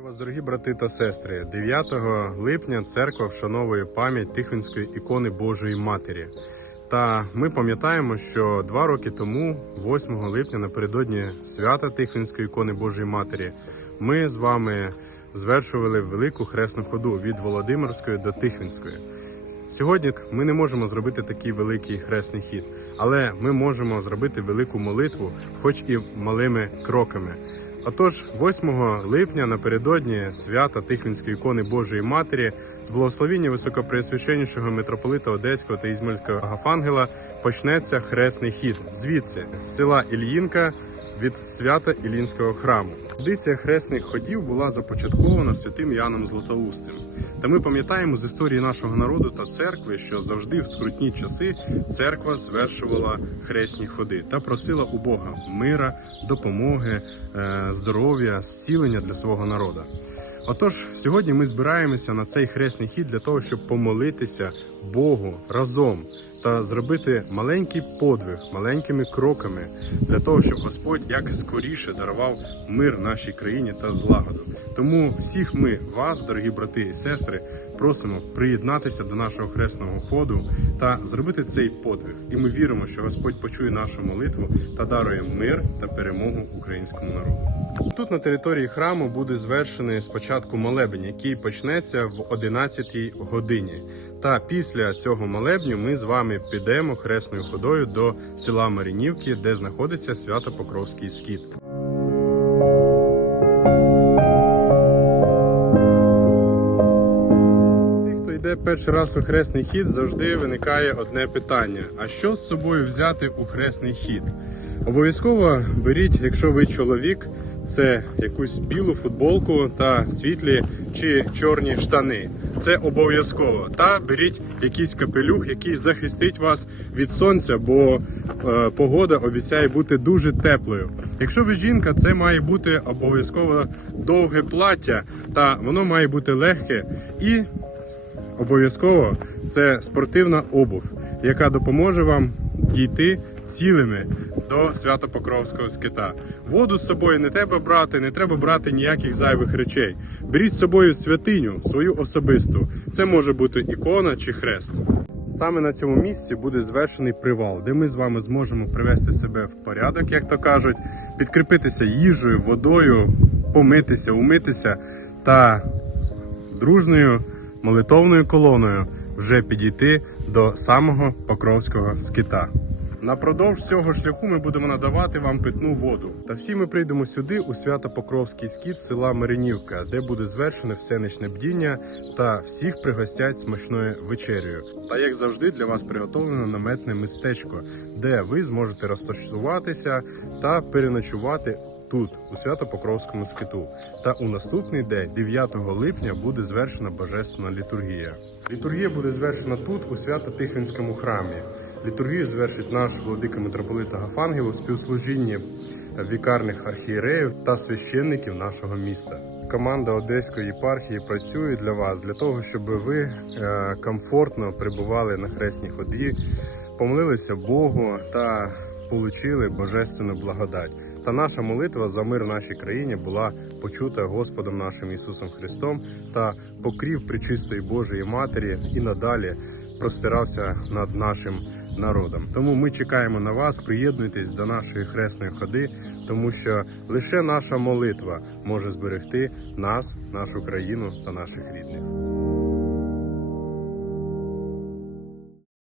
Вітаю вас, дорогі брати та сестри. 9 липня церква вшановує пам'ять Тихвинської ікони Божої Матері. Та ми пам'ятаємо, що два роки тому, 8 липня, напередодні свята Тихвинської ікони Божої Матері, ми з вами звершували велику хресну ходу від Володимирської до Тихвинської. Сьогодні ми не можемо зробити такий великий хресний хід, але ми можемо зробити велику молитву, хоч і малими кроками. Отож, 8 липня напередодні свята Тихвінської ікони Божої Матері з благословіння високопреосвященнішого митрополита Одеського та Ізмельського Агафангела почнеться хресний хід звідси з села Ільїнка від свята Ілінського храму. Традиція хресних ходів була започаткована святим Яном Златоустим. Та ми пам'ятаємо з історії нашого народу та церкви, що завжди в скрутні часи церква звершувала хресні ходи та просила у Бога мира, допомоги, е, здоров'я, зцілення для свого народу. Отож, сьогодні ми збираємося на цей хресний хід для того, щоб помолитися Богу разом та зробити маленький подвиг маленькими кроками для того, щоб Господь як скоріше дарував мир нашій країні та злагоду. Тому всіх ми, вас, дорогі брати і сестри, просимо приєднатися до нашого хресного ходу та зробити цей подвиг. І ми віримо, що Господь почує нашу молитву та дарує мир та перемогу українському народу. Тут на території храму буде звершений спочатку молебень, який почнеться в 11 годині. Та після цього молебню ми з вами підемо хресною ходою до села Маринівки, де знаходиться Свято-Покровський хто йде перший раз у хресний хід, завжди виникає одне питання: а що з собою взяти у хресний хід? Обов'язково беріть, якщо ви чоловік, це якусь білу футболку та світлі чи чорні штани. Це обов'язково. Та беріть якийсь капелюх, який захистить вас від сонця, бо е, погода обіцяє бути дуже теплою. Якщо ви жінка, це має бути обов'язково довге плаття, та воно має бути легке і обов'язково це спортивна обув, яка допоможе вам дійти цілими до Свято-Покровського скита. Воду з собою не треба брати, не треба брати ніяких зайвих речей. Беріть з собою святиню, свою особисту. Це може бути ікона чи хрест. Саме на цьому місці буде звершений привал, де ми з вами зможемо привести себе в порядок, як то кажуть, підкріпитися їжею, водою, помитися, умитися та дружною молитовною колоною вже підійти до самого Покровського скита. Напродовж цього шляху ми будемо надавати вам питну воду. Та всі ми прийдемо сюди у свято-покровський скіт села Маринівка, де буде звершене всеничне бдіння та всіх пригостять смачною вечерею. Та як завжди для вас приготовлено наметне містечко, де ви зможете розташуватися та переночувати тут, у Свято-Покровському скиту. Та у наступний день, 9 липня, буде звершена божественна літургія. Літургія буде звершена тут, у Свято-Тихвинському храмі. Літургію звершить наш владика митрополита Гафангел у співслужінні вікарних архієреїв та священників нашого міста. Команда Одеської єпархії працює для вас для того, щоб ви е, комфортно перебували на хресній ході, помолилися Богу та получили божественну благодать. Та наша молитва за мир нашій країні була почута Господом нашим Ісусом Христом та покрів причистої Божої Матері і надалі простирався над нашим народом. Тому ми чекаємо на вас, приєднуйтесь до нашої хресної ходи, тому що лише наша молитва може зберегти нас, нашу країну та наших рідних.